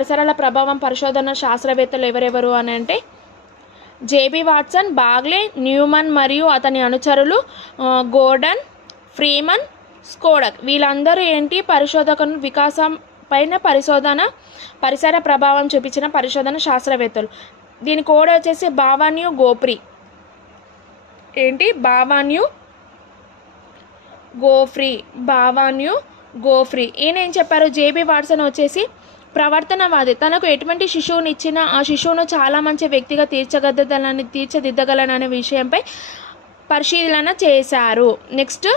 పరిసరాల ప్రభావం పరిశోధన శాస్త్రవేత్తలు ఎవరెవరు అని అంటే జేబీ వాట్సన్, బాగ్లే, న్యూమన్ మరియు అతని అనుచరులు, గోర్డన్, ఫ్రీమన్, స్కోడక్. వీళ్ళందరూ ఏంటి పరిశోధకులు వికాసం పైన పరిసర ప్రభావం చూపించిన పరిశోధన శాస్త్రవేత్తలు. దీని కోడ్ వచ్చేసి బావాన్యూ గోప్రీ. ఏంటి బావాన్యూ గోఫ్రీ. ఈయన ఏం చెప్పారు, జేబీ వాట్సన్ వచ్చేసి ప్రవర్తనవాది. తనకు ఎటువంటి శిశువుని ఇచ్చినా ఆ శిశువును చాలా మంచి వ్యక్తిగా తీర్చిదిద్దగలననే విషయంపై పరిశీలన చేశారు. నెక్స్ట్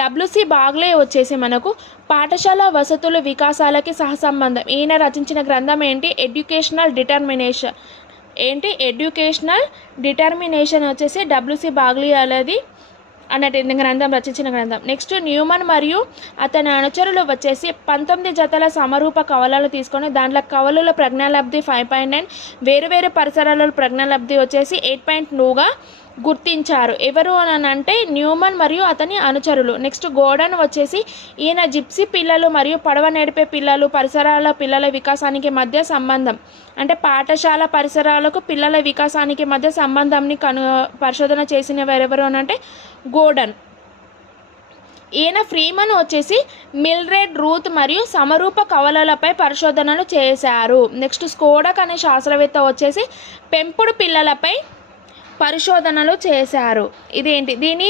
డబ్ల్యూసి బాగ్లే వచ్చేసి మనకు పాఠశాల వసతులు వికాసాలకి సహసంబంధం. ఈయన రచించిన గ్రంథం ఏంటి, ఎడ్యుకేషనల్ డిటర్మినేషన్ వచ్చేసి డబ్ల్యూసి బాగ్లే అనేది అన్నట్టు గ్రంథం రచించిన గ్రంథం. నెక్స్ట్ న్యూమన్ మరియు అతని అనుచరులు వచ్చేసి 19 జతల సమరూప కవలాలు తీసుకొని దాంట్లో కవలుల ప్రజ్ఞాలబ్ధి 5.9, వేరువేరు పరిసరాల ప్రజ్ఞాలబ్ధి వచ్చేసి 8.2గా గుర్తించారు. ఎవరు అని అంటే న్యూమన్ మరియు అతని అనుచరులు. నెక్స్ట్ గోర్డన్ వచ్చేసి ఈయన జిప్సీ పిల్లలు మరియు పడవ నడిపే పిల్లలు పరిసరాల పిల్లల వికాసానికి మధ్య సంబంధం, అంటే పాఠశాల పరిసరాలకు పిల్లల వికాసానికి మధ్య సంబంధంని పరిశోధన చేసిన ఎవరెవరు అని అంటే గోర్డన్. ఈయన ఫ్రీమన్ వచ్చేసి మిల్డ్రెడ్ రూత్ మరియు సమరూప కవలలపై పరిశోధనలు చేశారు. నెక్స్ట్ స్కోడక్ అనే శాస్త్రవేత్త వచ్చేసి పెంపుడు పిల్లలపై పరిశోధనలు చేశారు. ఇదేంటి, దీని